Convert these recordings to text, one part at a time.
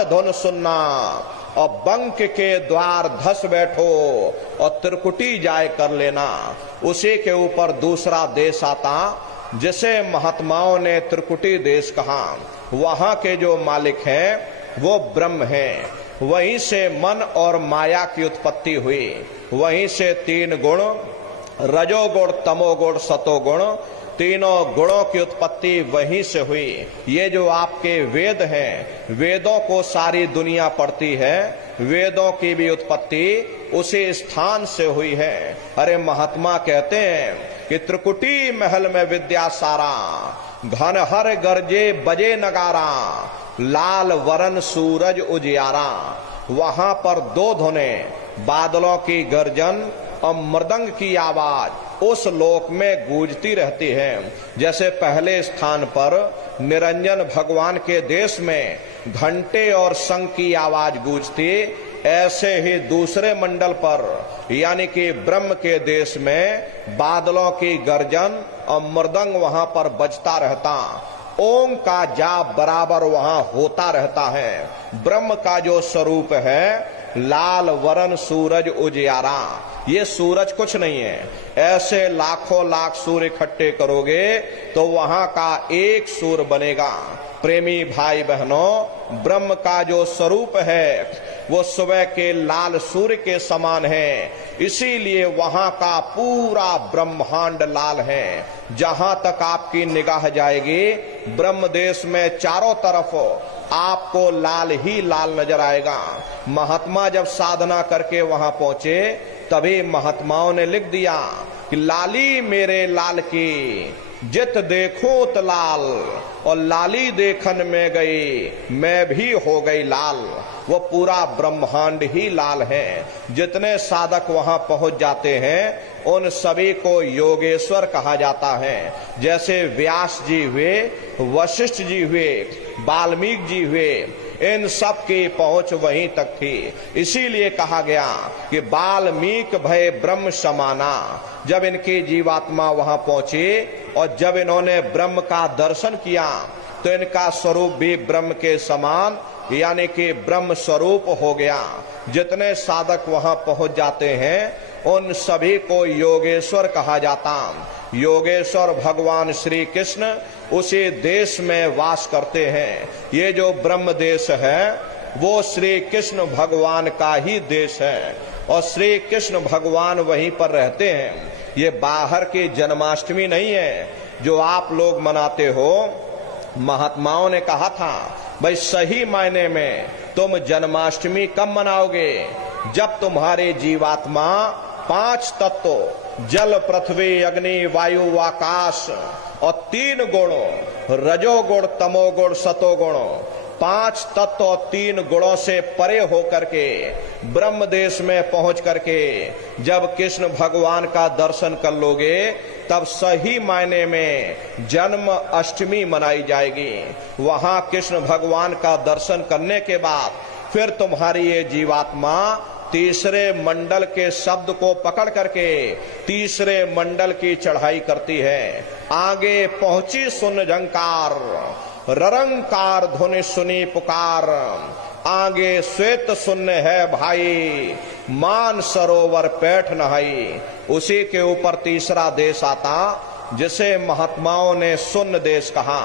मन धुन सुनना, और बंक के द्वार धस बैठो और त्रिकुटी जाय कर लेना। उसी के ऊपर दूसरा देश आता जिसे महात्माओं ने त्रिकुटी देश कहा। वहां के जो मालिक हैं वो ब्रह्म हैं। वहीं से मन और माया की उत्पत्ति हुई। वहीं से तीन गुण, रजोगुण, तमोगुण, सतोगुण, तीनों गुणों की उत्पत्ति वहीं से हुई। ये जो आपके वेद हैं, वेदों को सारी दुनिया पढ़ती है, वेदों की भी उत्पत्ति उसी स्थान से हुई है। अरे महात्मा कहते हैं कि त्रिकुटी महल में विद्या सारा, घन हर गरजे बजे नगारा, लाल वरन सूरज उजियारा। वहां पर दो धुने, बादलों की गर्जन और मृदंग की आवाज उस लोक में गूंजती रहती है। जैसे पहले स्थान पर निरंजन भगवान के देश में घंटे और शंख की आवाज गूंजती, ऐसे ही दूसरे मंडल पर यानी कि ब्रह्म के देश में बादलों की गर्जन और मृदंग वहां पर बजता रहता। ओम का जाप बराबर वहां होता रहता है। ब्रह्म का जो स्वरूप है लाल वरन सूरज उजियारा। ये सूरज कुछ नहीं है। ऐसे लाखों लाख सूर्य इकट्ठे करोगे तो वहां का एक सूर्य बनेगा। प्रेमी भाई बहनों, ब्रह्म का जो स्वरूप है वो सुबह के लाल सूर्य के समान है। इसीलिए वहां का पूरा ब्रह्मांड लाल है। जहां तक आपकी निगाह जाएगी ब्रह्म देश में चारों तरफ आपको लाल ही लाल नजर आएगा। महात्मा जब साधना करके वहां पहुंचे तभी महात्माओं ने लिख दिया कि लाली मेरे लाल की जित देखो त लाल, और लाली देखन में गई मैं भी हो गई लाल। वो पूरा ब्रह्मांड ही लाल है। जितने साधक वहां पहुंच जाते हैं उन सभी को योगेश्वर कहा जाता है। जैसे व्यास जी हुए, वशिष्ठ जी हुए, वाल्मीकि जी हुए, इन सब की पहुंच वहीं तक थी। इसीलिए कहा गया कि वाल्मीकि भय ब्रह्म समाना। जब इनकी जीवात्मा वहां पहुंची और जब इन्होंने ब्रह्म का दर्शन किया तो इनका स्वरूप भी ब्रह्म के समान यानी कि ब्रह्म स्वरूप हो गया। जितने साधक वहां पहुंच जाते हैं उन सभी को योगेश्वर कहा जाता। योगेश्वर भगवान श्री कृष्ण उसी देश में वास करते हैं। ये जो ब्रह्म देश है वो श्री कृष्ण भगवान का ही देश है और श्री कृष्ण भगवान वहीं पर रहते हैं। ये बाहर की जन्माष्टमी नहीं है जो आप लोग मनाते हो। महात्माओं ने कहा था भाई सही मायने में तुम जन्माष्टमी कब मनाओगे? जब तुम्हारे जीवात्मा पांच तत्व जल, पृथ्वी, अग्नि, वायु, आकाश और तीन गुणों रजोगुण, तमोगुण, सतोगुण, पांच तत्व और तीन गुणों से परे होकर के ब्रह्म देश में पहुंच करके जब कृष्ण भगवान का दर्शन कर लोगे तब सही मायने में जन्म अष्टमी मनाई जाएगी। वहां कृष्ण भगवान का दर्शन करने के बाद फिर तुम्हारी ये जीवात्मा तीसरे मंडल के शब्द को पकड़ करके तीसरे मंडल की चढ़ाई करती है। आगे पहुंची सुन झंकार, ररंकार धुनि सुनी पुकार, आगे श्वेत सुनने है भाई, मान सरोवर पैठ नहाई। उसी के ऊपर तीसरा देश आता जिसे महात्माओं ने सुन्न देश कहा।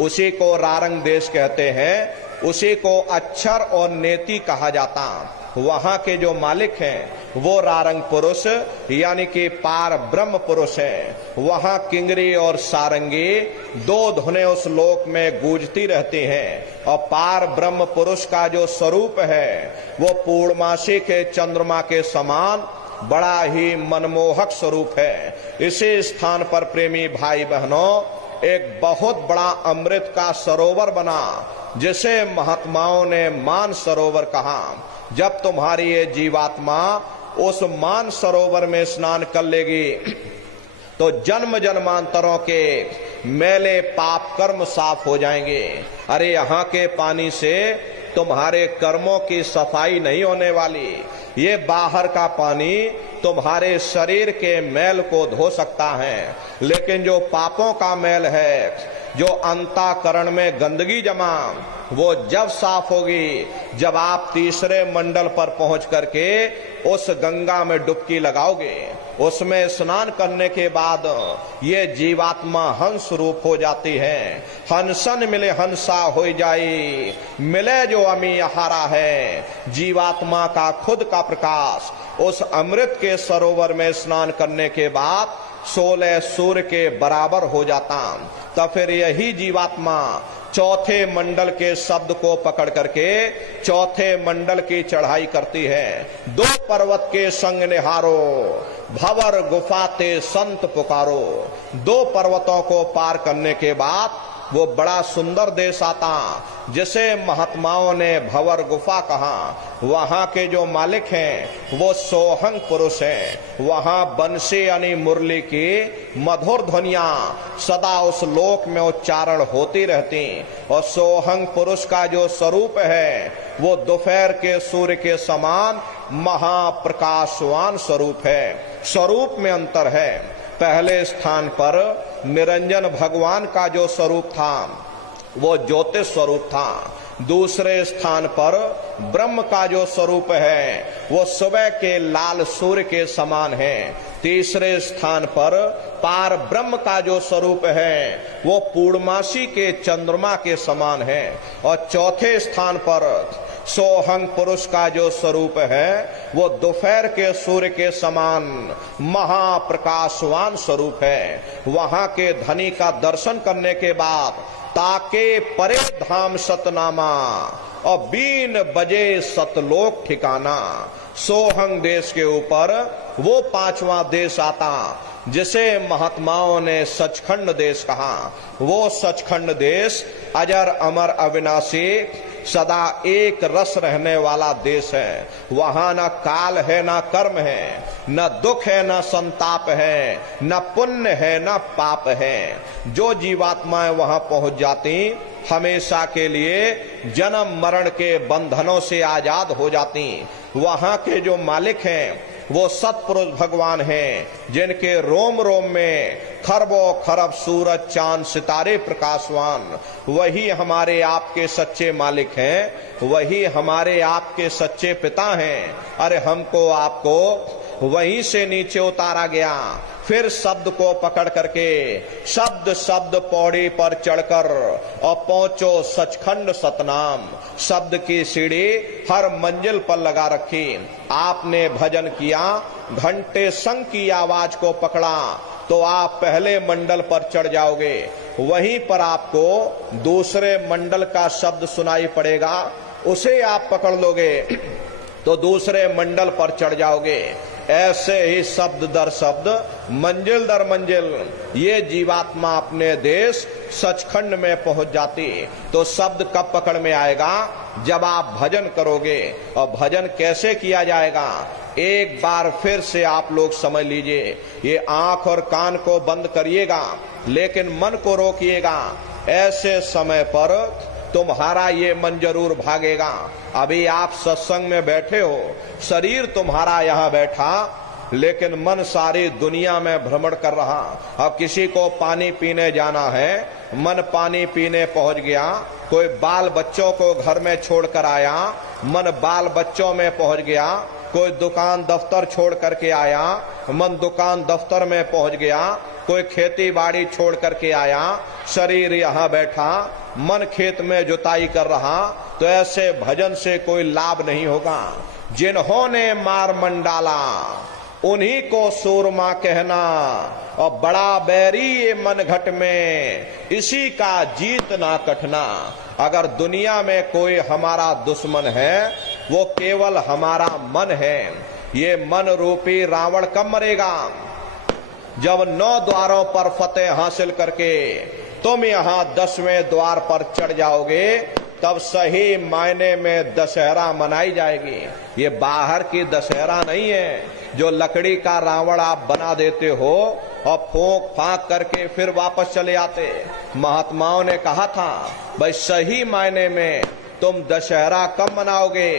उसी को रारंग देश कहते हैं। उसी को अक्षर और नेति कहा जाता। वहां के जो मालिक हैं वो रारंग पुरुष यानी कि पार ब्रह्म पुरुष हैं। वहां किंगरी और सारंगी दो धुनें उस लोक में गूंजती रहती हैं और पार ब्रह्म पुरुष का जो स्वरूप है वो पूर्णमासी के चंद्रमा के समान बड़ा ही मनमोहक स्वरूप है। इसी स्थान पर प्रेमी भाई बहनों एक बहुत बड़ा अमृत का सरोवर बना जिसे महात्माओं ने मान सरोवर कहा। जब तुम्हारी ये जीवात्मा उस मान सरोवर में स्नान कर लेगी तो जन्म जन्मांतरों के मैले पाप कर्म साफ हो जाएंगे। अरे यहाँ के पानी से तुम्हारे कर्मों की सफाई नहीं होने वाली। ये बाहर का पानी तुम्हारे शरीर के मैल को धो सकता है, लेकिन जो पापों का मैल है जो अंतःकरण में गंदगी जमा, वो जब साफ होगी जब आप तीसरे मंडल पर पहुंच करके उस गंगा में डुबकी लगाओगे। उसमें स्नान करने के बाद ये जीवात्मा हंस रूप हो जाती है। हंसन मिले हंसा हो जाई, मिले जो अमी आहारा है। जीवात्मा का खुद का प्रकाश उस अमृत के सरोवर में स्नान करने के बाद 16 सूर्य के बराबर हो जाता। तब फिर यही जीवात्मा चौथे मंडल के शब्द को पकड़ करके चौथे मंडल की चढ़ाई करती है। 2 पर्वत के संग निहारो, भंवर गुफा ते संत पुकारो। 2 पर्वतों को पार करने के बाद वो बड़ा सुंदर देश आता, जिसे महात्माओं ने भंवर गुफा कहा। वहां के जो मालिक हैं वो सोहंग पुरुष हैं। वहां बंसी यानी मुरली की मधुर ध्वनियां सदा उस लोक में उच्चारण होती रहती। और सोहंग पुरुष का जो स्वरूप है वो दोपहर के सूर्य के समान महाप्रकाशवान स्वरूप है। स्वरूप में अंतर है। पहले स्थान पर निरंजन भगवान का जो स्वरूप था वो ज्योतिष स्वरूप था। दूसरे स्थान पर ब्रह्म का जो स्वरूप है वो सुबह के लाल सूर्य के समान है। तीसरे स्थान पर पार ब्रह्म का जो स्वरूप है वो पूर्णमासी के चंद्रमा के समान है। और चौथे स्थान पर सोहंग पुरुष का जो स्वरूप है वो दोपहर के सूर्य के समान महाप्रकाशवान स्वरूप है। वहां के धनी का दर्शन करने के बाद ताके परे धाम सतनामा और 3 बजे सतलोक ठिकाना। सोहंग देश के ऊपर वो 5वां देश आता जिसे महात्माओं ने सचखंड देश कहा। वो सचखंड देश अजर अमर अविनाशी सदा एक रस रहने वाला देश है। वहां न काल है न कर्म है, न दुख है न संताप है, न पुण्य है न पाप है। जो जीवात्माएं वहां पहुंच जाती हमेशा के लिए जन्म मरण के बंधनों से आजाद हो जाती। वहां के जो मालिक हैं वो सतपुरुष भगवान हैं, जिनके रोम रोम में खरबों खरब सूरज चांद सितारे प्रकाशवान। वही हमारे आपके सच्चे मालिक हैं, वही हमारे आपके सच्चे पिता हैं। अरे हमको आपको वहीं से नीचे उतारा गया। फिर शब्द को पकड़ करके शब्द शब्द पौड़ी पर चढ़कर और पहुंचो सचखंड सतनाम। शब्द की सीढ़ी हर मंजिल पर लगा रखी। आपने भजन किया, घंटे संग की आवाज को पकड़ा तो आप पहले मंडल पर चढ़ जाओगे। वहीं पर आपको दूसरे मंडल का शब्द सुनाई पड़ेगा, उसे आप पकड़ लोगे तो दूसरे मंडल पर चढ़ जाओगे। ऐसे ही शब्द दर शब्द मंजिल दर मंजिल ये जीवात्मा अपने देश सचखंड में पहुंच जाती। तो शब्द कब पकड़ में आएगा? जब आप भजन करोगे। और भजन कैसे किया जाएगा? एक बार फिर से आप लोग समझ लीजिए। ये आंख और कान को बंद करिएगा लेकिन मन को रोकिएगा। ऐसे समय पर तुम्हारा ये मन जरूर भागेगा। अभी आप सत्संग में बैठे हो, शरीर तुम्हारा यहाँ बैठा लेकिन मन सारी दुनिया में भ्रमण कर रहा। अब किसी को पानी पीने जाना है, मन पानी पीने पहुंच गया। कोई बाल बच्चों को घर में छोड़कर आया, मन बाल बच्चों में पहुंच गया। कोई दुकान दफ्तर छोड़ करके आया, मन दुकान दफ्तर में पहुंच गया। कोई खेती बाड़ी छोड़ करके आया, शरीर यहाँ बैठा, मन खेत में जुताई कर रहा। तो ऐसे भजन से कोई लाभ नहीं होगा। जिन्होंने मार मंडाला उन्हीं को सूरमा कहना, और बड़ा बैरी ये मन घट में इसी का जीत ना कटना। अगर दुनिया में कोई हमारा दुश्मन है वो केवल हमारा मन है। ये मन रूपी रावण कब मरेगा? जब 9 द्वारों पर फतेह हासिल करके तुम यहाँ 10वें द्वार पर चढ़ जाओगे, तब सही मायने में दशहरा मनाई जाएगी। ये बाहर की दशहरा नहीं है जो लकड़ी का रावण आप बना देते हो और फूंक फांक करके फिर वापस चले आते। महात्माओं ने कहा था भाई सही मायने में तुम दशहरा कब मनाओगे,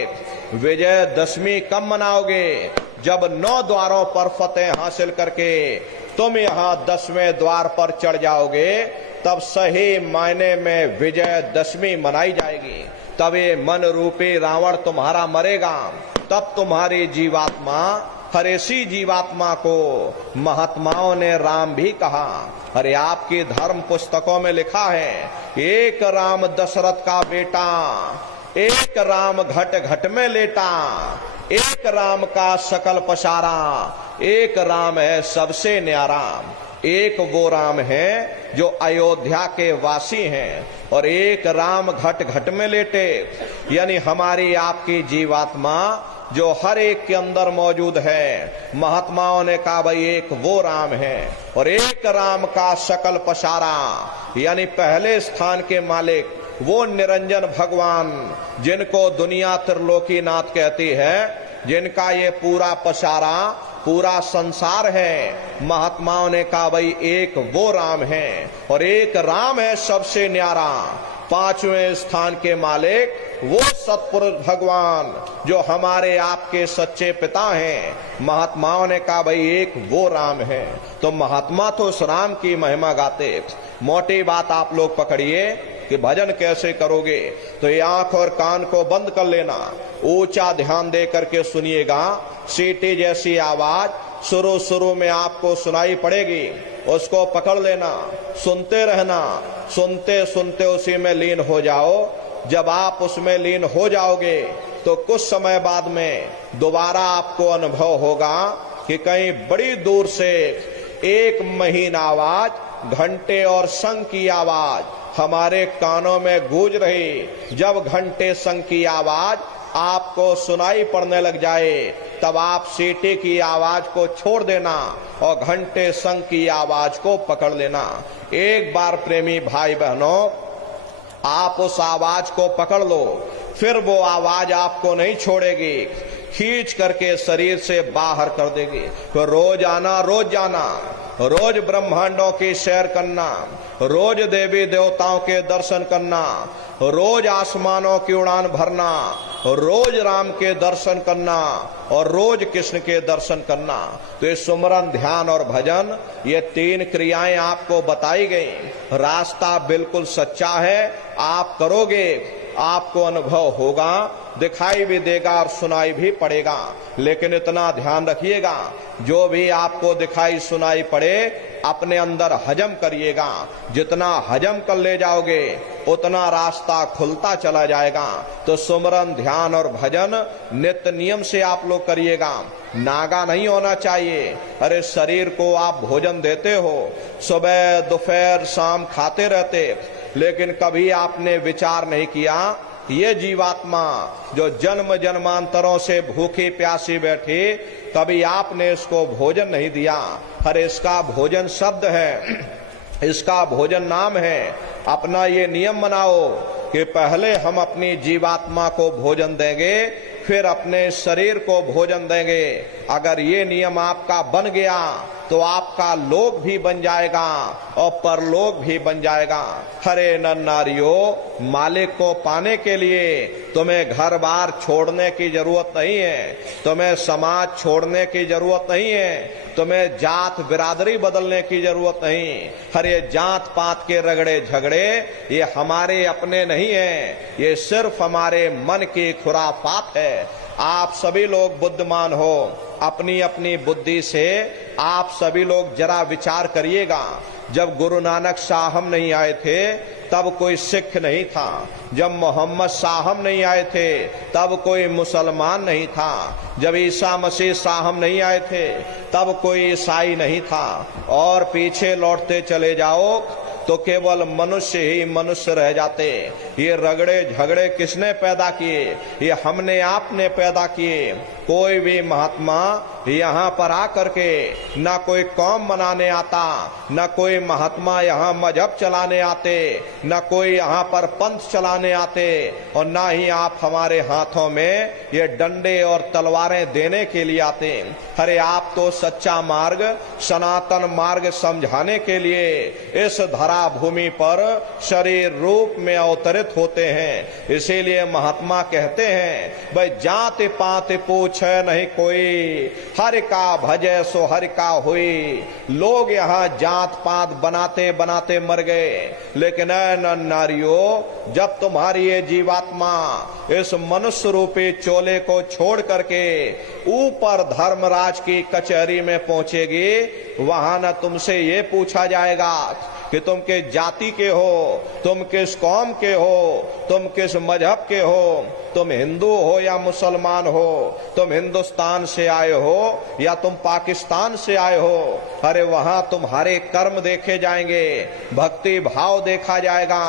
विजयदशमी कब मनाओगे? जब 9 द्वारों पर फतेह हासिल करके तुम यहाँ 10वें द्वार पर चढ़ जाओगे, तब सही मायने में विजयदशमी मनाई जाएगी। तब ये मन रूपी रावण तुम्हारा मरेगा। तब तुम्हारी जीवात्मा, हर ऐसी जीवात्मा को महात्माओं ने राम भी कहा। अरे आपकी धर्म पुस्तकों में लिखा है, एक राम दशरथ का बेटा, एक राम घट घट में लेटा, एक राम का सकल पसारा, एक राम है सबसे न्यारा। एक वो राम है जो अयोध्या के वासी हैं, और एक राम घट घट में लेटे, यानी हमारी आपकी जीवात्मा जो हर एक के अंदर मौजूद है। महात्माओं ने कहा भाई एक वो राम है, और एक राम का सकल पसारा, यानी पहले स्थान के मालिक वो निरंजन भगवान जिनको दुनिया त्रिलोकीनाथ कहती है, जिनका ये पूरा पसारा, पूरा संसार है। महात्माओं ने कहा भाई एक वो राम है, और एक राम है सबसे न्यारा, पांचवें स्थान के मालिक वो सतपुरुष भगवान जो हमारे आपके सच्चे पिता हैं। महात्माओं ने कहा भाई एक वो राम है। तो महात्मा तो उस राम की महिमा गाते। मोटी बात आप लोग पकड़िए कि भजन कैसे करोगे, तो ये आंख और कान को बंद कर लेना, ऊंचा ध्यान दे करके सुनिएगा। सीटी जैसी आवाज शुरू में आपको सुनाई पड़ेगी, उसको पकड़ लेना, सुनते रहना, सुनते सुनते उसी में लीन हो जाओ। जब आप उसमें लीन हो जाओगे तो कुछ समय बाद में दोबारा आपको अनुभव होगा कि कहीं बड़ी दूर से एक महीन आवाज, घंटे और शंख की आवाज हमारे कानों में गूंज रही। जब घंटे शंख की आवाज आपको सुनाई पड़ने लग जाए, तब आप सीटी की आवाज को छोड़ देना और घंटे शंख की आवाज को पकड़ लेना। एक बार प्रेमी भाई बहनों, आप उस आवाज को पकड़ लो, फिर वो आवाज आपको नहीं छोड़ेगी, खींच करके शरीर से बाहर कर देगी। तो रोज आना, रोज जाना, रोज ब्रह्मांडों की सैर करना, रोज देवी देवताओं के दर्शन करना, रोज आसमानों की उड़ान भरना, रोज राम के दर्शन करना और रोज कृष्ण के दर्शन करना। तो ये सुमरन, ध्यान और भजन, ये तीन क्रियाएं आपको बताई गई। रास्ता बिल्कुल सच्चा है, आप करोगे, आपको अनुभव होगा, दिखाई भी देगा और सुनाई भी पड़ेगा। लेकिन इतना ध्यान रखिएगा, जो भी आपको दिखाई सुनाई पड़े अपने अंदर हजम करिएगा। जितना हजम कर ले जाओगे उतना रास्ता खुलता चला जाएगा। तो सुमरन, ध्यान और भजन नित्य नियम से आप लोग करिएगा। नागा नहीं होना चाहिए। अरे शरीर को आप भोजन देते हो, सुबह दोपहर शाम खाते रहते, लेकिन कभी आपने विचार नहीं किया ये जीवात्मा जो जन्म जन्मांतरों से भूखी प्यासी बैठी, कभी आपने इसको भोजन नहीं दिया। अरे इसका भोजन शब्द है, इसका भोजन नाम है। अपना ये नियम बनाओ कि पहले हम अपनी जीवात्मा को भोजन देंगे, फिर अपने शरीर को भोजन देंगे। अगर ये नियम आपका बन गया तो आपका लोक भी बन जाएगा और परलोक भी बन जाएगा। हरे नर नारियों, मालिक को पाने के लिए तुम्हें घर बार छोड़ने की जरूरत नहीं है, तुम्हें समाज छोड़ने की जरूरत नहीं है, तुम्हें जात बिरादरी बदलने की जरूरत नहीं। हरे जात पात के रगड़े झगड़े ये हमारे अपने नहीं है, ये सिर्फ हमारे मन की खुराफात है। आप सभी लोग बुद्धिमान हो, अपनी अपनी बुद्धि से आप सभी लोग जरा विचार करिएगा। जब गुरु नानक साहब नहीं आए थे तब कोई सिख नहीं था, जब मोहम्मद साहब नहीं आए थे तब कोई मुसलमान नहीं था, जब ईसा मसीह साहब नहीं आए थे तब कोई ईसाई नहीं था। और पीछे लौटते चले जाओ तो केवल मनुष्य ही मनुष्य रह जाते। ये रगड़े झगड़े किसने पैदा किए? ये हमने आपने पैदा किए। कोई भी महात्मा यहाँ पर आकर के ना कोई कौम मनाने आता, ना कोई महात्मा यहाँ मजहब चलाने आते, ना कोई यहाँ पर पंथ चलाने आते, और ना ही आप हमारे हाथों में ये डंडे और तलवारें देने के लिए आते। अरे आप तो सच्चा मार्ग, सनातन मार्ग समझाने के लिए इस धरा भूमि पर शरीर रूप में अवतरित परिवर्तित होते हैं। इसीलिए महात्मा कहते हैं भाई जात पात पूछे नहीं कोई, हरि का भजे सो हरि का हुई। लोग यहाँ जात पात बनाते बनाते मर गए, लेकिन नर नारियों जब तुम्हारी ये जीवात्मा इस मनुष्य रूपी चोले को छोड़ करके ऊपर धर्मराज की कचहरी में पहुंचेगी, वहां न तुमसे ये पूछा जाएगा कि तुम किस जाति के हो, तुम किस कौम के हो, तुम किस मजहब के हो, तुम हिंदू हो या मुसलमान हो, तुम हिंदुस्तान से आए हो या तुम पाकिस्तान से आए हो। अरे वहां तुम्हारे कर्म देखे जाएंगे, भक्ति भाव देखा जाएगा,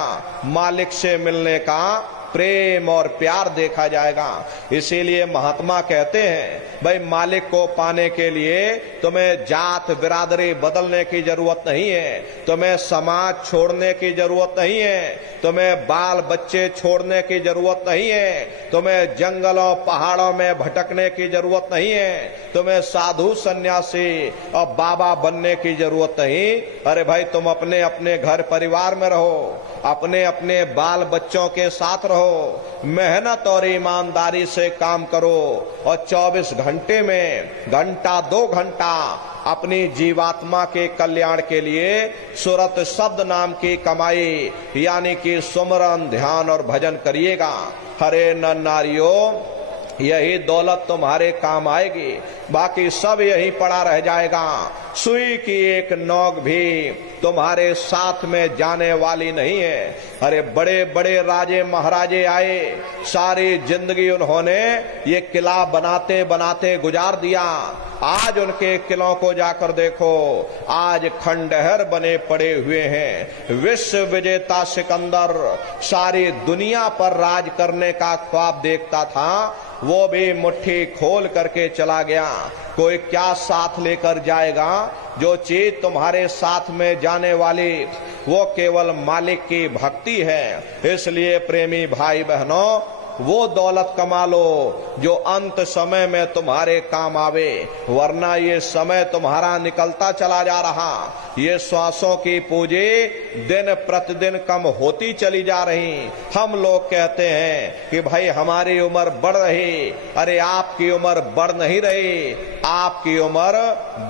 मालिक से मिलने का प्रेम और प्यार देखा जाएगा। इसीलिए महात्मा कहते हैं भाई मालिक को पाने के लिए तुम्हें जात बिरादरी बदलने की जरूरत नहीं है, तुम्हें समाज छोड़ने की जरूरत नहीं है, तुम्हें बाल बच्चे छोड़ने की जरूरत नहीं है, तुम्हें जंगलों पहाड़ों में भटकने की जरूरत नहीं है, तुम्हें साधु सन्यासी और बाबा बनने की जरूरत नहीं। अरे भाई तुम अपने अपने घर परिवार में रहो, अपने अपने बाल बच्चों के साथ रहो, मेहनत और ईमानदारी से काम करो और 24 घंटे में घंटा 2 घंटा अपनी जीवात्मा के कल्याण के लिए सुरत शब्द नाम की कमाई यानी कि सुमरन ध्यान और भजन करिएगा। हरे नर नारियों, यही दौलत तुम्हारे काम आएगी, बाकी सब यही पड़ा रह जाएगा। सुई की एक नोक भी तुम्हारे साथ में जाने वाली नहीं है। अरे बड़े बड़े राजे महाराजे आए, सारी जिंदगी उन्होंने ये किला बनाते बनाते गुजार दिया। आज उनके किलों को जाकर देखो, आज खंडहर बने पड़े हुए हैं। विश्व विजेता सिकंदर सारी दुनिया पर राज करने का ख्वाब देखता था, वो भी मुट्ठी खोल करके चला गया। कोई क्या साथ लेकर जाएगा? जो चीज तुम्हारे साथ में जाने वाली वो केवल मालिक की भक्ति है। इसलिए प्रेमी भाई बहनों, वो दौलत कमा लो जो अंत समय में तुम्हारे काम आवे, वरना ये समय तुम्हारा निकलता चला जा रहा। ये श्वासों की पूंजी दिन प्रतिदिन कम होती चली जा रही। हम लोग कहते हैं कि भाई हमारी उम्र बढ़ रही, अरे आपकी उम्र बढ़ नहीं रही, आपकी उम्र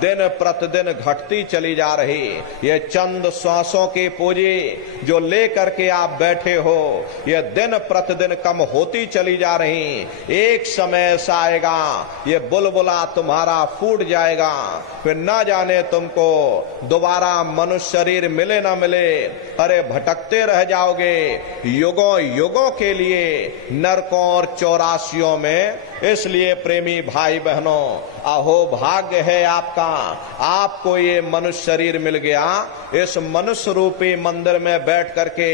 दिन प्रतिदिन घटती चली जा रही। ये चंद श्वासों की पूंजी जो लेकर के आप बैठे हो, ये दिन प्रतिदिन कम होती चली जा रही। एक समय ऐसा आएगा ये बुलबुला तुम्हारा फूट जाएगा, फिर ना जाने तुमको दोबारा मनुष्य शरीर मिले ना मिले। अरे भटकते रह जाओगे युगों युगों के लिए नरकों और चौरासियों में। इसलिए प्रेमी भाई बहनों, अहो भाग्य है आपका, आपको ये मनुष्य शरीर मिल गया। इस मनुष्य रूपी मंदिर में बैठ करके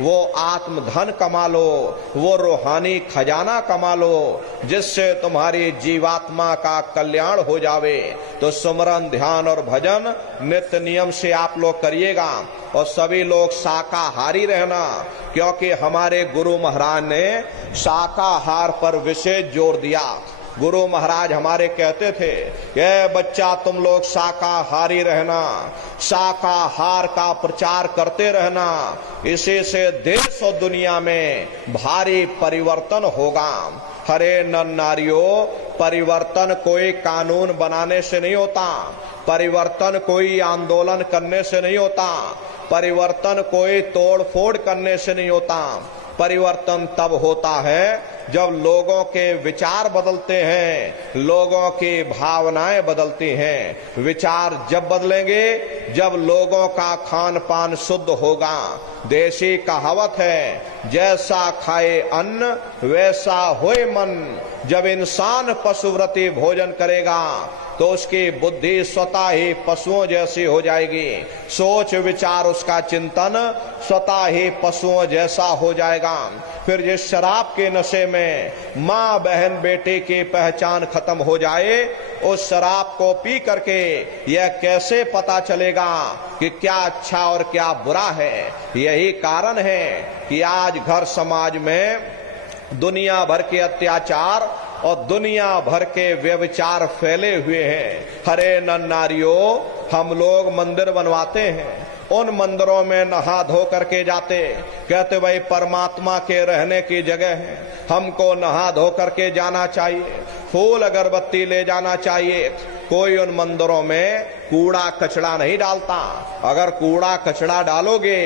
वो आत्म धन कमा लो, वो रूहानी खजाना कमा लो, जिससे तुम्हारी जीवात्मा का कल्याण हो जावे। तो सुमरन ध्यान और भजन नित्य नियम से आप लोग करिएगा और सभी लोग शाकाहारी रहना, क्योंकि हमारे गुरु महाराज ने शाकाहार पर विशेष जोर दिया। गुरु महाराज हमारे कहते थे कि बच्चा तुम लोग शाकाहारी रहना, शाकाहार का प्रचार करते रहना, इसी से देश और दुनिया में भारी परिवर्तन होगा। हरे नर नारियों, परिवर्तन कोई कानून बनाने से नहीं होता, परिवर्तन कोई आंदोलन करने से नहीं होता, परिवर्तन कोई तोड़ फोड़ करने से नहीं होता। परिवर्तन तब होता है जब लोगों के विचार बदलते हैं, लोगों की भावनाएं बदलती हैं। विचार जब बदलेंगे जब लोगों का खान पान शुद्ध होगा। देशी कहावत है, जैसा खाए अन्न वैसा होए मन। जब इंसान पशुव्रती भोजन करेगा तो उसकी बुद्धि स्वतः ही पशुओं जैसी हो जाएगी, सोच विचार उसका चिंतन स्वतः ही पशुओं जैसा हो जाएगा। फिर जिस शराब के नशे में माँ बहन बेटे की पहचान खत्म हो जाए, उस शराब को पी करके यह कैसे पता चलेगा कि क्या अच्छा और क्या बुरा है। यही कारण है कि आज घर समाज में दुनिया भर के अत्याचार और दुनिया भर के व्यभिचार फैले हुए हैं। हरे नर नारियों, हम लोग मंदिर बनवाते हैं, उन मंदिरों में नहा धो करके जाते, कहते भाई परमात्मा के रहने की जगह है, हमको नहा धो करके जाना चाहिए, फूल अगरबत्ती ले जाना चाहिए। कोई उन मंदिरों में कूड़ा कचड़ा नहीं डालता। अगर कूड़ा कचड़ा डालोगे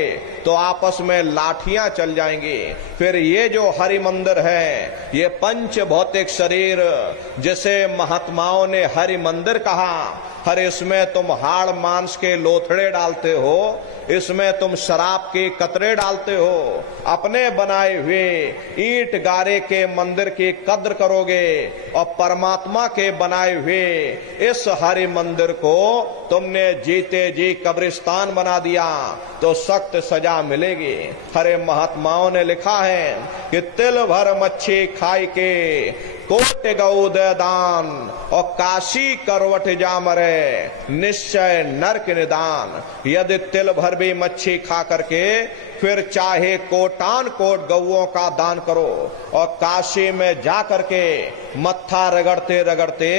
तो आपस में लाठियां चल जाएंगी। फिर ये जो हरि मंदिर है, ये पंच भौतिक शरीर जिसे महात्माओं ने हरि मंदिर कहा, हर इसमें तुम हाड़ मांस के लोथड़े डालते हो, इसमें तुम शराब के कतरे डालते हो, अपने बनाए हुए ईंट गारे के मंदिर की कद्र करोगे और परमात्मा के बनाए हुए इस हरि मंदिर को तुमने जीते जी कब्रिस्तान बना दिया तो सख्त सजा मिलेगी। हरे महात्माओं ने लिखा है कि तिल भर मच्छी खाई के कोट गौ दे दान और काशी करवट जा मरे निश्चय नरक निदान। यदि तिल भर भी मच्छी खा करके फिर चाहे कोटान कोट गौओं का दान करो और काशी में जा करके मत्था रगड़ते रगड़ते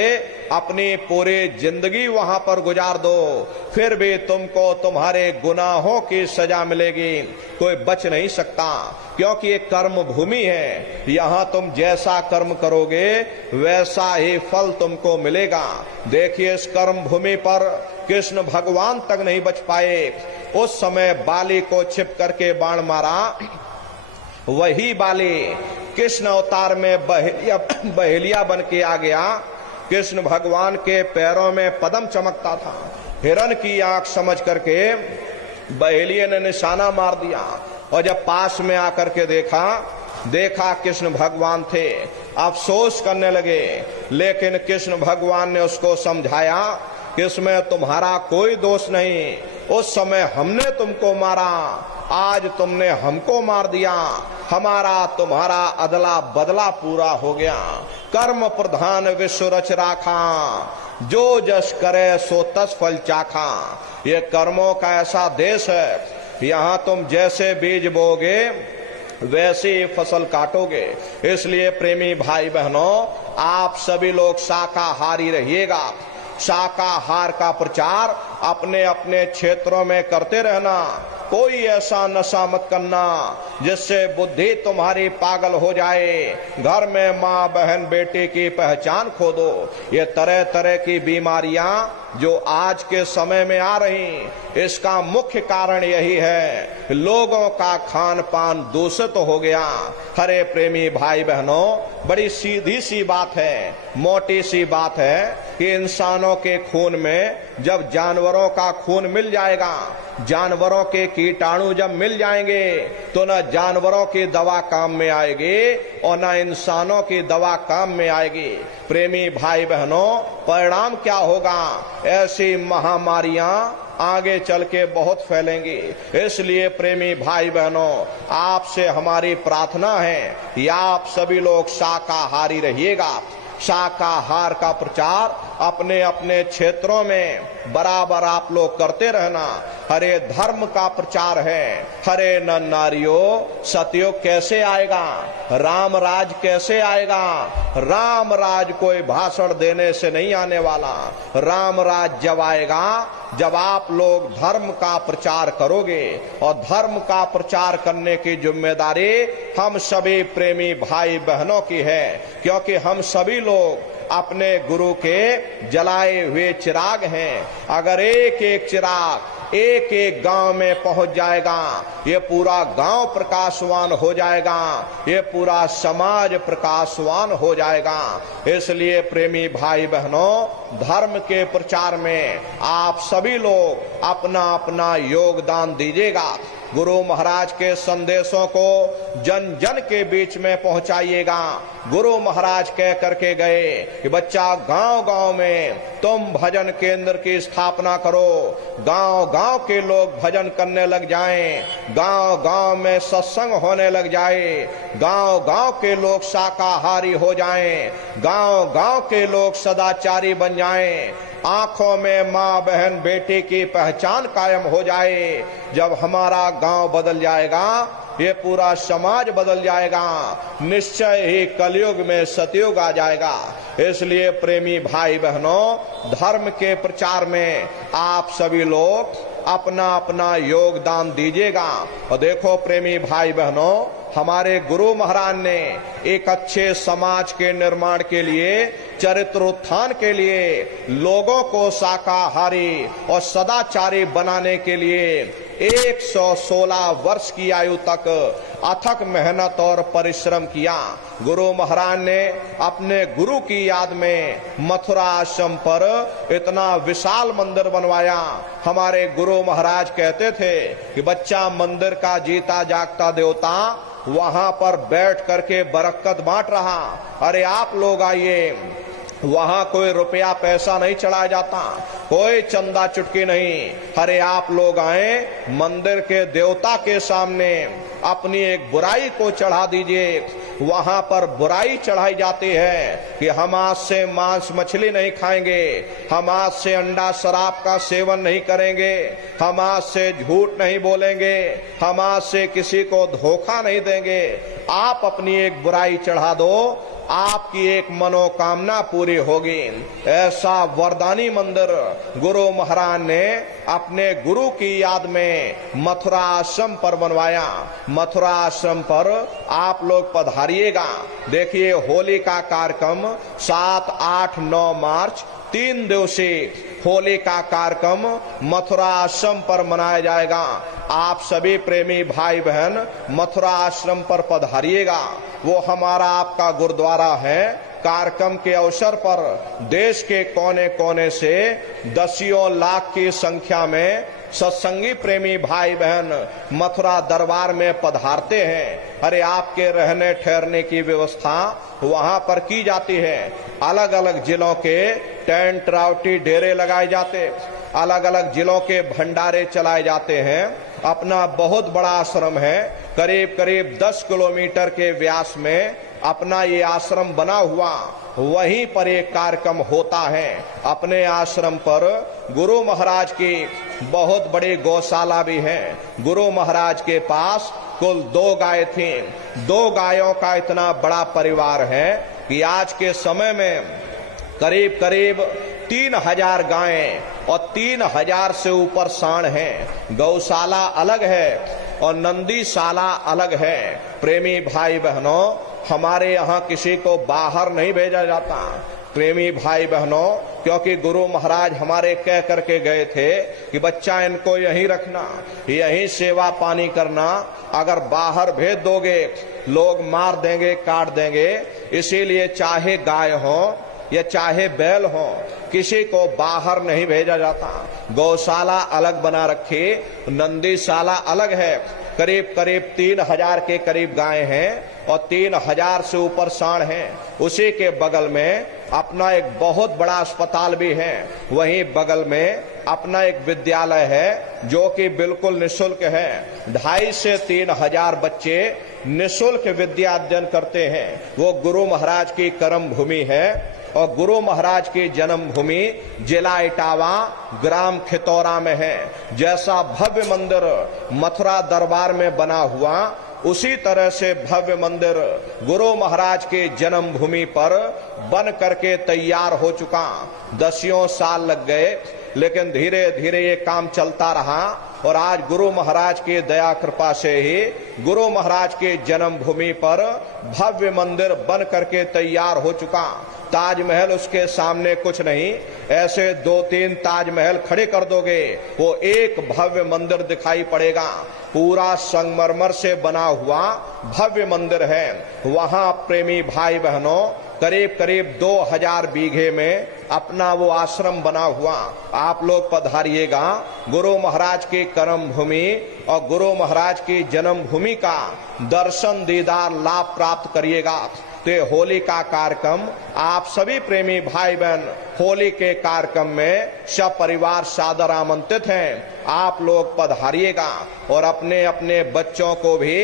अपनी पूरी जिंदगी वहां पर गुजार दो, फिर भी तुमको तुम्हारे गुनाहों की सजा मिलेगी। कोई बच नहीं सकता, क्योंकि ये कर्म भूमि है। यहाँ तुम जैसा कर्म करोगे वैसा ही फल तुमको मिलेगा। देखिए, इस कर्म भूमि पर कृष्ण भगवान तक नहीं बच पाए। उस समय बाली को छिप करके बाण मारा, वही बाली कृष्ण अवतार में बहेलिया बन के आ गया। कृष्ण भगवान के पैरों में पद्म चमकता था। हिरण की आंख समझ करके बहेलिये ने निशाना मार दिया और जब पास में आकर के देखा कृष्ण भगवान थे, अफसोस करने लगे। लेकिन कृष्ण भगवान ने उसको समझाया कि इसमें तुम्हारा कोई दोष नहीं, उस समय हमने तुमको मारा, आज तुमने हमको मार दिया, हमारा तुम्हारा अदला बदला पूरा हो गया। कर्म प्रधान विश्व रच राखा, जो जस करे सो तस फल चाखा। ये कर्मों का ऐसा देश है, यहाँ तुम जैसे बीज बोगे वैसे फसल काटोगे। इसलिए प्रेमी भाई बहनों, आप सभी लोग शाकाहारी रहिएगा। शाकाहार का प्रचार अपने अपने क्षेत्रों में करते रहना। कोई ऐसा नशा मत करना जिससे बुद्धि तुम्हारी पागल हो जाए, घर में माँ बहन बेटे की पहचान खो दो। ये तरह तरह की बीमारियां जो आज के समय में आ रही, इसका मुख्य कारण यही है, लोगों का खान पान दूषित हो गया। हरे प्रेमी भाई बहनों, बड़ी सीधी सी बात है, मोटी सी बात है कि इंसानों के खून में जब जानवरों का खून मिल जाएगा, जानवरों के कीटाणु जब मिल जाएंगे, तो न जानवरों की दवा काम में आएगी और न इंसानों की दवा काम में आएगी। प्रेमी भाई बहनों, परिणाम क्या होगा? ऐसी महामारियां आगे चल के बहुत फैलेंगी। इसलिए प्रेमी भाई बहनों, आपसे हमारी प्रार्थना है या आप सभी लोग शाकाहारी रहिएगा। शाकाहार का प्रचार अपने अपने क्षेत्रों में बराबर आप लोग करते रहना। हरे धर्म का प्रचार है। हरे न नारियों, सतयुग कैसे आएगा? राम राज कैसे आएगा? राम राज कोई भाषण देने से नहीं आने वाला। राम राज जब आएगा जब आप लोग धर्म का प्रचार करोगे, और धर्म का प्रचार करने की जिम्मेदारी हम सभी प्रेमी भाई बहनों की है, क्योंकि हम सभी लोग अपने गुरु के जलाए हुए चिराग हैं। अगर एक एक चिराग एक एक गांव में पहुंच जाएगा, ये पूरा गांव प्रकाशवान हो जाएगा, ये पूरा समाज प्रकाशवान हो जाएगा। इसलिए प्रेमी भाई बहनों, धर्म के प्रचार में आप सभी लोग अपना अपना योगदान दीजिएगा। गुरु महाराज के संदेशों को जन जन के बीच में पहुंचाइएगा। गुरु महाराज कह करके गए कि बच्चा, गांव गांव में तुम भजन केंद्र की स्थापना करो, गांव गांव के लोग भजन करने लग जाएं, गांव गांव में सत्संग होने लग जाए, गांव गांव के लोग शाकाहारी हो जाएं, गांव गांव के लोग सदाचारी बन जाएं, आंखों में माँ बहन बेटी की पहचान कायम हो जाए। जब हमारा गांव बदल जाएगा, ये पूरा समाज बदल जाएगा, निश्चय ही कलयुग में सतयुग आ जाएगा। इसलिए प्रेमी भाई बहनों, धर्म के प्रचार में आप सभी लोग अपना अपना योगदान दीजिएगा। और देखो प्रेमी भाई बहनों, हमारे गुरु महाराज ने एक अच्छे समाज के निर्माण के लिए, चरित्रोत्थान के लिए, लोगों को शाकाहारी और सदाचारी बनाने के लिए 116 वर्ष की आयु तक अथक मेहनत और परिश्रम किया। गुरु महाराज ने अपने गुरु की याद में मथुरा आश्रम पर इतना विशाल मंदिर बनवाया। हमारे गुरु महाराज कहते थे कि बच्चा मंदिर का जीता जागता देवता वहां पर बैठ करके बरकत बांट रहा। अरे आप लोग आइए, वहां कोई रुपया पैसा नहीं चढ़ाया जाता, कोई चंदा चुटकी नहीं। अरे आप लोग आए, मंदिर के देवता के सामने अपनी एक बुराई को चढ़ा दीजिए। वहां पर बुराई चढ़ाई जाती है कि हम आज से मांस मछली नहीं खाएंगे, हम आज से अंडा शराब का सेवन नहीं करेंगे, हम आज से झूठ नहीं बोलेंगे, हम आज से किसी को धोखा नहीं देंगे। आप अपनी एक बुराई चढ़ा दो, आपकी एक मनोकामना पूरी होगी। ऐसा वरदानी मंदिर गुरु महाराज ने अपने गुरु की याद में मथुरा आश्रम पर बनवाया। मथुरा आश्रम पर आप लोग पधारिएगा। देखिए, होली का कार्यक्रम 7, 8, 9 मार्च 3 दिवसीय होली का कार्यक्रम मथुरा आश्रम पर मनाया जाएगा। आप सभी प्रेमी भाई बहन मथुरा आश्रम पर पधारिएगा। वो हमारा आपका गुरुद्वारा है। कार्यक्रम के अवसर पर देश के कोने कोने से दसियों लाख की संख्या में सत्संगी प्रेमी भाई बहन मथुरा दरबार में पधारते हैं। अरे आपके रहने ठहरने की व्यवस्था वहां पर की जाती है। अलग अलग जिलों के टेंट रावटी डेरे लगाए जाते, अलग अलग जिलों के भंडारे चलाए जाते हैं। अपना बहुत बड़ा आश्रम है, करीब करीब 10 किलोमीटर के व्यास में अपना ये आश्रम बना हुआ। वहीं पर एक कार्यक्रम होता है। अपने आश्रम पर गुरु महाराज की बहुत बड़ी गौशाला भी है। गुरु महाराज के पास कुल 2 गाय थी। 2 गायों का इतना बड़ा परिवार है कि आज के समय में करीब करीब 3000 गायें और 3000 से ऊपर सांड हैं। गौशाला अलग है और नंदीशाला अलग है। प्रेमी भाई बहनों, हमारे यहाँ किसी को बाहर नहीं भेजा जाता। प्रेमी भाई बहनों, क्योंकि गुरु महाराज हमारे कह करके गए थे कि बच्चा इनको यहीं रखना, यहीं सेवा पानी करना। अगर बाहर भेज दोगे लोग मार देंगे, काट देंगे। इसीलिए चाहे गाय हो या चाहे बैल हो, किसी को बाहर नहीं भेजा जाता। गौशाला अलग बना रखी, नंदीशाला अलग है। करीब करीब 3000 के करीब गाय हैं और 3000 से ऊपर सांड हैं। उसी के बगल में अपना एक बहुत बड़ा अस्पताल भी है। वहीं बगल में अपना एक विद्यालय है जो कि बिल्कुल निःशुल्क है। 2,500 से 3,000 बच्चे निःशुल्क विद्या अध्ययन करते हैं। वो गुरु महाराज की कर्म भूमि है। और गुरु महाराज की जन्म भूमि जिला इटावा, ग्राम खितौरा में है। जैसा भव्य मंदिर मथुरा दरबार में बना हुआ, उसी तरह से भव्य मंदिर गुरु महाराज के जन्म भूमि पर बन करके तैयार हो चुका। 10 साल लग गए, लेकिन धीरे धीरे ये काम चलता रहा। और आज गुरु महाराज की दया कृपा से ही गुरु महाराज के जन्म भूमि पर भव्य मंदिर बन करके तैयार हो चुका। ताजमहल उसके सामने कुछ नहीं, ऐसे 2-3 ताजमहल खड़े कर दोगे, वो एक भव्य मंदिर दिखाई पड़ेगा। पूरा संगमरमर से बना हुआ भव्य मंदिर है। वहां प्रेमी भाई बहनों करीब करीब 2000 बीघे में अपना वो आश्रम बना हुआ। आप लोग पधारिएगा। गुरु महाराज की कर्म भूमि और गुरु महाराज की जन्म भूमि का दर्शन दीदार लाभ प्राप्त करिएगा। तो होली का कार्यक्रम आप सभी प्रेमी भाई बहन होली के कार्यक्रम में सब परिवार सादर आमंत्रित हैं। आप लोग पधारिएगा और अपने अपने बच्चों को भी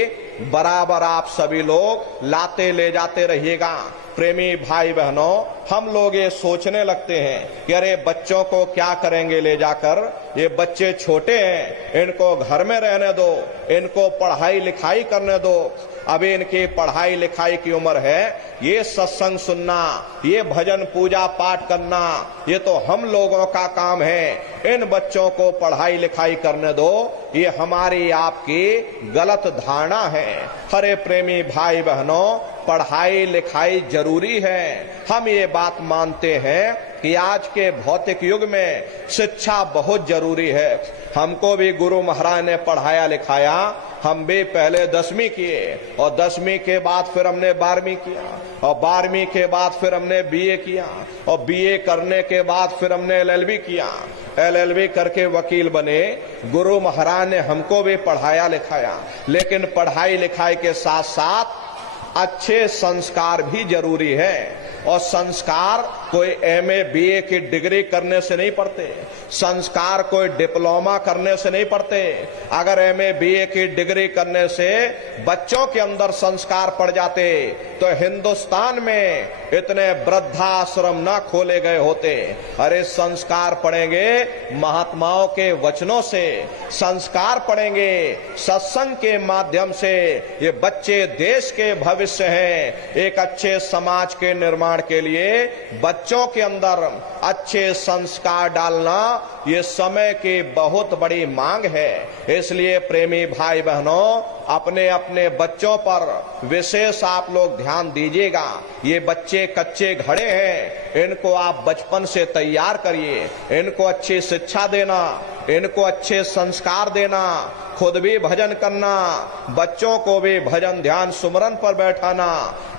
बराबर आप सभी लोग लाते ले जाते रहिएगा। प्रेमी भाई बहनों, हम लोग ये सोचने लगते हैं कि अरे बच्चों को क्या करेंगे ले जाकर, ये बच्चे छोटे हैं, इनको घर में रहने दो, इनको पढ़ाई लिखाई करने दो, अभी इनकी पढ़ाई लिखाई की उम्र है, ये सत्संग सुनना, ये भजन पूजा पाठ करना, ये तो हम लोगों का काम है, इन बच्चों को पढ़ाई लिखाई करने दो, ये हमारी आपकी गलत धारणा है। हरे प्रेमी भाई बहनों, पढ़ाई लिखाई जरूरी है, हम ये बात मानते हैं कि आज के भौतिक युग में शिक्षा बहुत जरूरी है। हमको भी गुरु महाराज ने पढ़ाया लिखाया, हम भी पहले 10वीं किए और 10वीं के बाद फिर हमने 12वीं किया और 12वीं के बाद फिर हमने बीए किया और बीए करने के बाद फिर हमने LLB किया, LLB करके वकील बने। गुरु महाराज ने हमको भी पढ़ाया लिखाया, लेकिन पढ़ाई लिखाई के साथ साथ अच्छे संस्कार भी जरूरी है। और संस्कार कोई MA BA की डिग्री करने से नहीं पढ़ते, संस्कार कोई डिप्लोमा करने से नहीं पढ़ते। अगर MA BA की डिग्री करने से बच्चों के अंदर संस्कार पड़ जाते तो हिंदुस्तान में इतने वृद्धाश्रम न खोले गए होते। अरे संस्कार पढ़ेंगे महात्माओं के वचनों से, संस्कार पढ़ेंगे सत्संग के माध्यम से। ये बच्चे देश के भविष्य हैं। एक अच्छे समाज के निर्माण के लिए बच्चों के अंदर अच्छे संस्कार डालना ये समय की बहुत बड़ी मांग है। इसलिए प्रेमी भाई बहनों, अपने अपने बच्चों पर विशेष आप लोग ध्यान दीजिएगा। ये बच्चे कच्चे घड़े हैं, इनको आप बचपन से तैयार करिए, इनको अच्छी शिक्षा देना, इनको अच्छे संस्कार देना, खुद भी भजन करना, बच्चों को भी भजन ध्यान सुमरन पर बैठाना,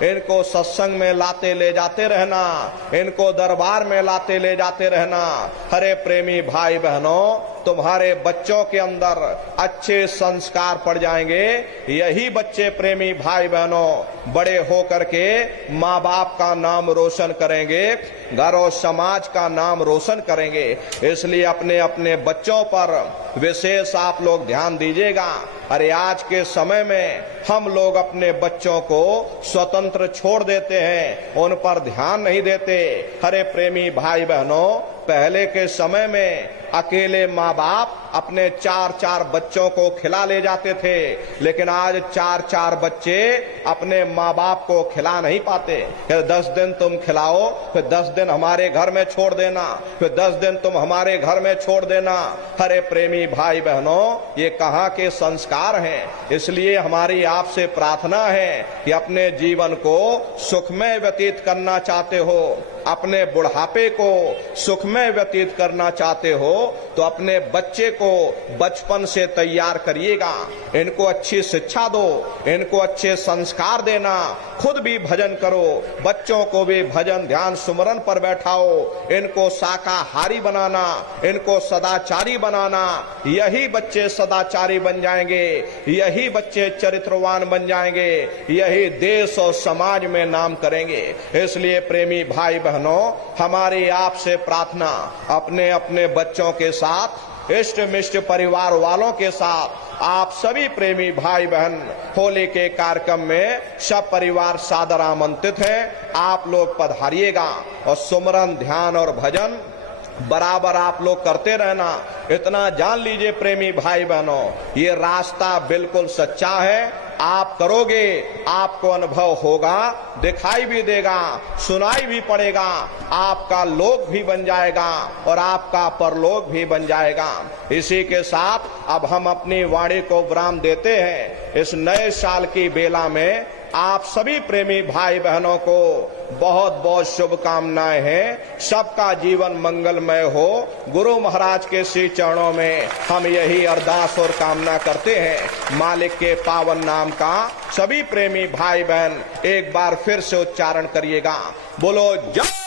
इनको सत्संग में लाते ले जाते रहना, इनको दरबार में लाते ले जाते रहना। हरे प्रेमी भाई बहनों, तुम्हारे बच्चों के अंदर अच्छे संस्कार पड़ जाएंगे। यही बच्चे प्रेमी भाई बहनों बड़े होकर के माँ बाप का नाम रोशन करेंगे, घर और समाज का नाम रोशन करेंगे। इसलिए अपने अपने बच्चों पर विशेष आप लोग ध्यान दीजिएगा। अरे आज के समय में हम लोग अपने बच्चों को स्वतंत्र छोड़ देते हैं, उन पर ध्यान नहीं देते। हरे प्रेमी भाई बहनों, पहले के समय में अकेले माँ बाप अपने 4-4 बच्चों को खिला ले जाते थे, लेकिन आज 4-4 बच्चे अपने माँ बाप को खिला नहीं पाते। फिर 10 दिन तुम खिलाओ, फिर 10 दिन हमारे घर में छोड़ देना, फिर 10 दिन तुम हमारे घर में छोड़ देना। हरे प्रेमी भाई बहनों, ये कहाँ के संस्कार हैं। इसलिए हमारी आपसे प्रार्थना है कि अपने जीवन को सुखमय व्यतीत करना चाहते हो, अपने बुढ़ापे को सुखमय व्यतीत करना चाहते हो, तो अपने बच्चे को बचपन से तैयार करिएगा। इनको अच्छी शिक्षा दो, इनको अच्छे संस्कार देना, खुद भी भजन करो, बच्चों को भी भजन ध्यान सुमरन पर बैठाओ, इनको शाकाहारी बनाना, इनको सदाचारी बनाना। यही बच्चे सदाचारी बन जाएंगे, यही बच्चे चरित्रवान बन जाएंगे, यही देश और समाज में नाम करेंगे। इसलिए प्रेमी भाई बहनों, हमारी आपसे प्रार्थना, अपने अपने बच्चों के साथ, इष्ट मिष्ट परिवार वालों के साथ, आप सभी प्रेमी भाई बहन होली के कार्यक्रम में सब परिवार सादर आमंत्रित हैं। आप लोग पधारिएगा और सुमरन ध्यान और भजन बराबर आप लोग करते रहना। इतना जान लीजिए प्रेमी भाई बहनों, ये रास्ता बिल्कुल सच्चा है। आप करोगे, आपको अनुभव होगा, दिखाई भी देगा, सुनाई भी पड़ेगा, आपका लोक भी बन जाएगा और आपका परलोक भी बन जाएगा। इसी के साथ अब हम अपनी वाणी को विराम देते हैं। इस नए साल की बेला में आप सभी प्रेमी भाई बहनों को बहुत बहुत शुभकामनाएं हैं। सबका जीवन मंगलमय हो। गुरु महाराज के श्री चरणों में हम यही अरदास और कामना करते हैं। मालिक के पावन नाम का सभी प्रेमी भाई बहन एक बार फिर से उच्चारण करिएगा। बोलो जय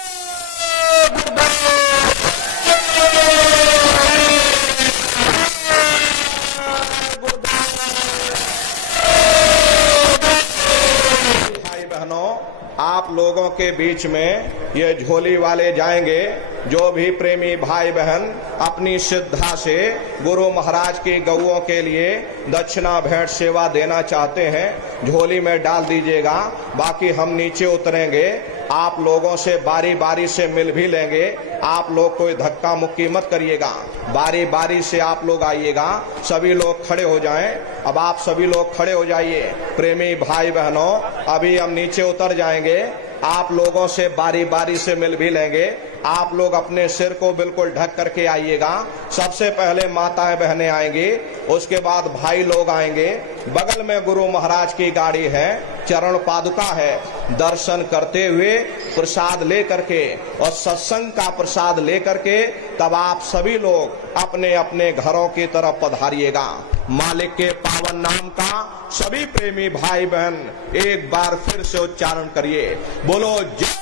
आप लोगों के बीच में ये झोली वाले जाएंगे। जो भी प्रेमी भाई बहन अपनी श्रद्धा से गुरु महाराज की गौओं के लिए दक्षिणा भेंट सेवा देना चाहते हैं, झोली में डाल दीजिएगा। बाकी हम नीचे उतरेंगे आप लोगों से बारी बारी से मिल भी लेंगे। आप लोग कोई धक्का मुक्की मत करिएगा, बारी बारी से आप लोग आइएगा। सभी लोग खड़े हो जाएं। अब आप सभी लोग खड़े हो जाइए। प्रेमी भाई बहनों, अभी हम नीचे उतर जाएंगे, आप लोगों से बारी बारी से मिल भी लेंगे। आप लोग अपने सिर को बिल्कुल ढक करके आइएगा। सबसे पहले माताएं बहनें आएंगी, उसके बाद भाई लोग आएंगे। बगल में गुरु महाराज की गाड़ी है, चरण पादुका है। दर्शन करते हुए प्रसाद ले करके और सत्संग का प्रसाद ले करके तब आप सभी लोग अपने अपने घरों की तरफ पधारिएगा। मालिक के पावन नाम का सभी प्रेमी भाई बहन एक बार फिर से उच्चारण करिए। बोलो जय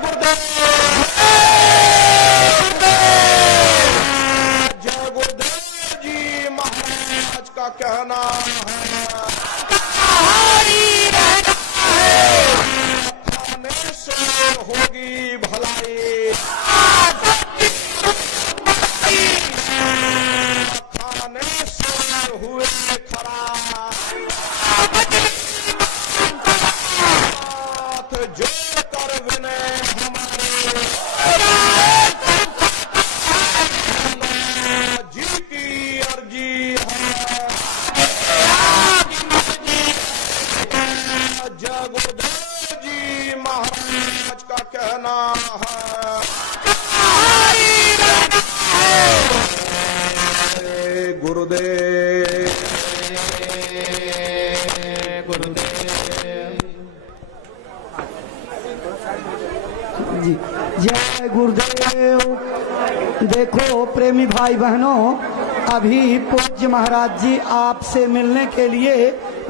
गुरुदेव, जय गुरुदेव जी महाराज का कहना है खाने से होगी भलाई, खाने से हुए खरा, जो कर विनय हमारे जी की अर्जी है। जय गुरुदेव जी महाराज का कहना है गुरुदेव, जी जय गुरुदेव। देखो प्रेमी भाई बहनों, अभी पूज्य महाराज जी आपसे मिलने के लिए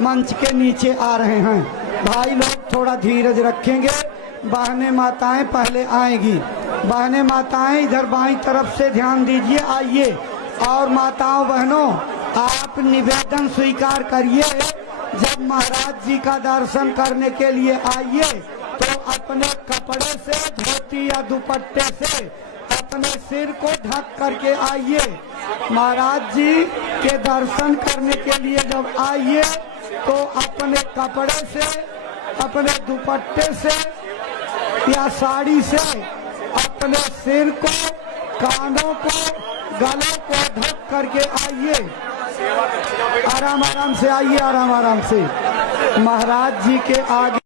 मंच के नीचे आ रहे हैं। भाई लोग थोड़ा धीरज रखेंगे। बहनें माताएं पहले आएंगी। बहनें माताएं इधर बाईं तरफ से ध्यान दीजिए, आइए। और माताओं बहनों, आप निवेदन स्वीकार करिए, जब महाराज जी का दर्शन करने के लिए आइए तो अपने कपड़े से, धोती या दुपट्टे से अपने सिर को ढक करके आइए। महाराज जी के दर्शन करने के लिए जब आइए तो अपने कपड़े से, अपने दुपट्टे से या साड़ी से अपने सिर को, कानों को, गलों को ढक करके आइए। आराम आराम से आइए, आराम आराम से। महाराज जी के आगे